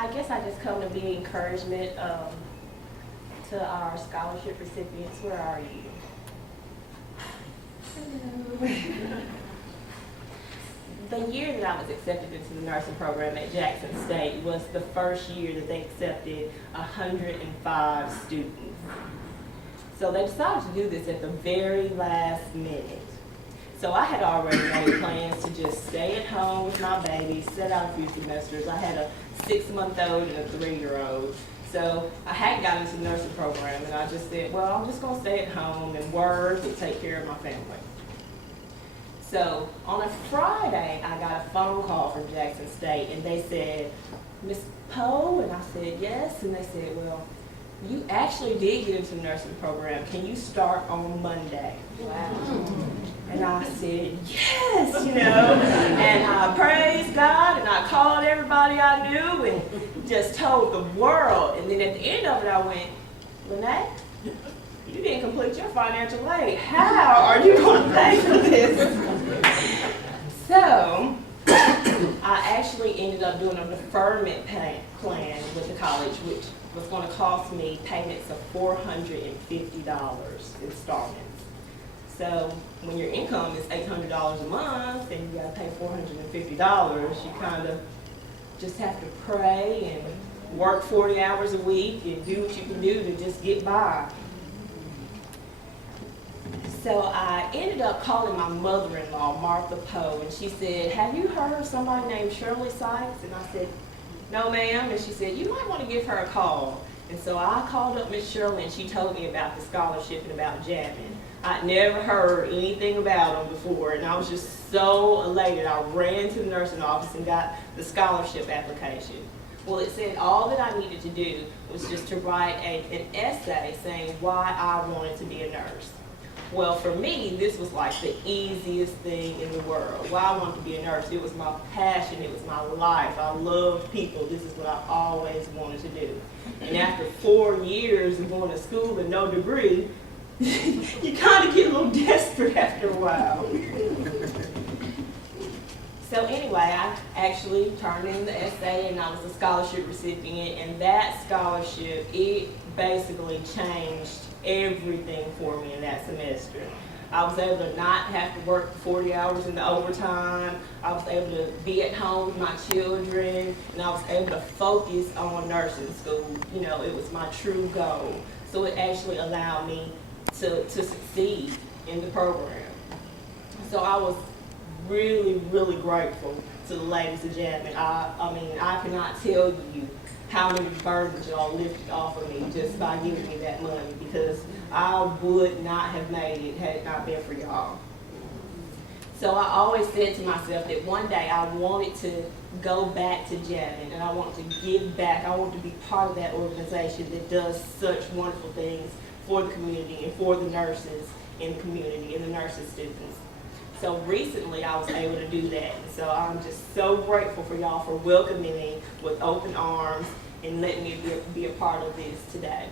I guess I just come to be encouragement to our scholarship recipients. Where are you? Hello. The year that I was accepted into the nursing program at Jackson State was the first year that they accepted 105 students. So they decided to do this at the very last minute. So I had already made plans to just stay at home with my baby, sit out a few semesters. I had a 6-month-old and a 3-year-old. So I hadn't gotten into the nursing program, and I just said, well, I'm just going to stay at home and work and take care of my family. So on a Friday, I got a phone call from Jackson State, and they said, Ms. Poe? And I said, yes. And they said, well, you actually did get into the nursing program. Can you start on Monday? Wow. And I said, yes, you know. And I praised God, and I called everybody I knew and just told the world. And then at the end of it, I went, LaNae, you didn't complete your financial aid. How are you going to pay for this? So I actually ended up doing a deferment plan with the college, which was going to cost me payments of $450 installments. So when your income is $800 a month and you got to pay $450, you kind of just have to pray and work 40 hours a week and do what you can do to just get by. So I ended up calling my mother-in-law, Martha Poe, and she said, have you heard of somebody named Shirley Sykes? And I said, no, ma'am. And she said, you might want to give her a call. And so I called up Miss Shirley, and she told me about the scholarship and about JAMMN. I'd never heard anything about them before, and I was just so elated. I ran to the nursing office and got the scholarship application. Well, it said all that I needed to do was just to write an essay saying why I wanted to be a nurse. Well, for me, this was like the easiest thing in the world. Why I wanted to be a nurse, it was my passion, it was my life. I loved people. This is what I always wanted to do. And after 4 years of going to school with no degree, you kind of get a little desperate after a while. So anyway, I actually turned in the essay, and I was a scholarship recipient, and that scholarship, it basically changed everything for me in that semester. I was able to not have to work 40 hours in the overtime. I was able to be at home with my children, and I was able to focus on nursing school. You know, it was my true goal. So it actually allowed me to succeed in the program. So I was really, really grateful to the ladies of JAMMN. I mean, I cannot tell you how many burdens y'all lifted off of me just by giving me that money, because I would not have made it had it not been for y'all. So I always said to myself that one day I wanted to go back to JAMMN, and I wanted to give back. I wanted to be part of that organization that does such wonderful things for the community and for the nurses in the community and the nursing students. So recently I was able to do that. So I'm just so grateful for y'all for welcoming me with open arms and letting me be a part of this today.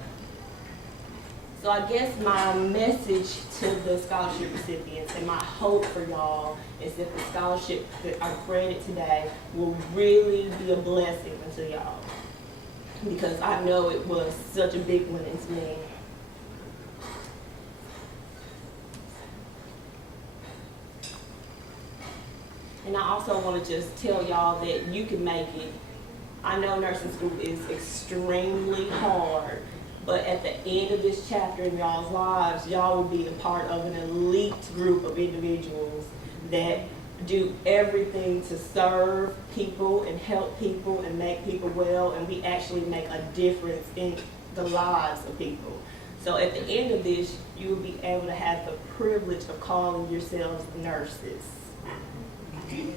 So I guess my message to the scholarship recipients and my hope for y'all is that the scholarship that I created today will really be a blessing to y'all, because I know it was such a big one to me. And I also want to just tell y'all that you can make it. I know nursing school is extremely hard, but at the end of this chapter in y'all's lives, y'all will be a part of an elite group of individuals that do everything to serve people and help people and make people well, and we actually make a difference in the lives of people. So at the end of this, you will be able to have the privilege of calling yourselves nurses. Thank you.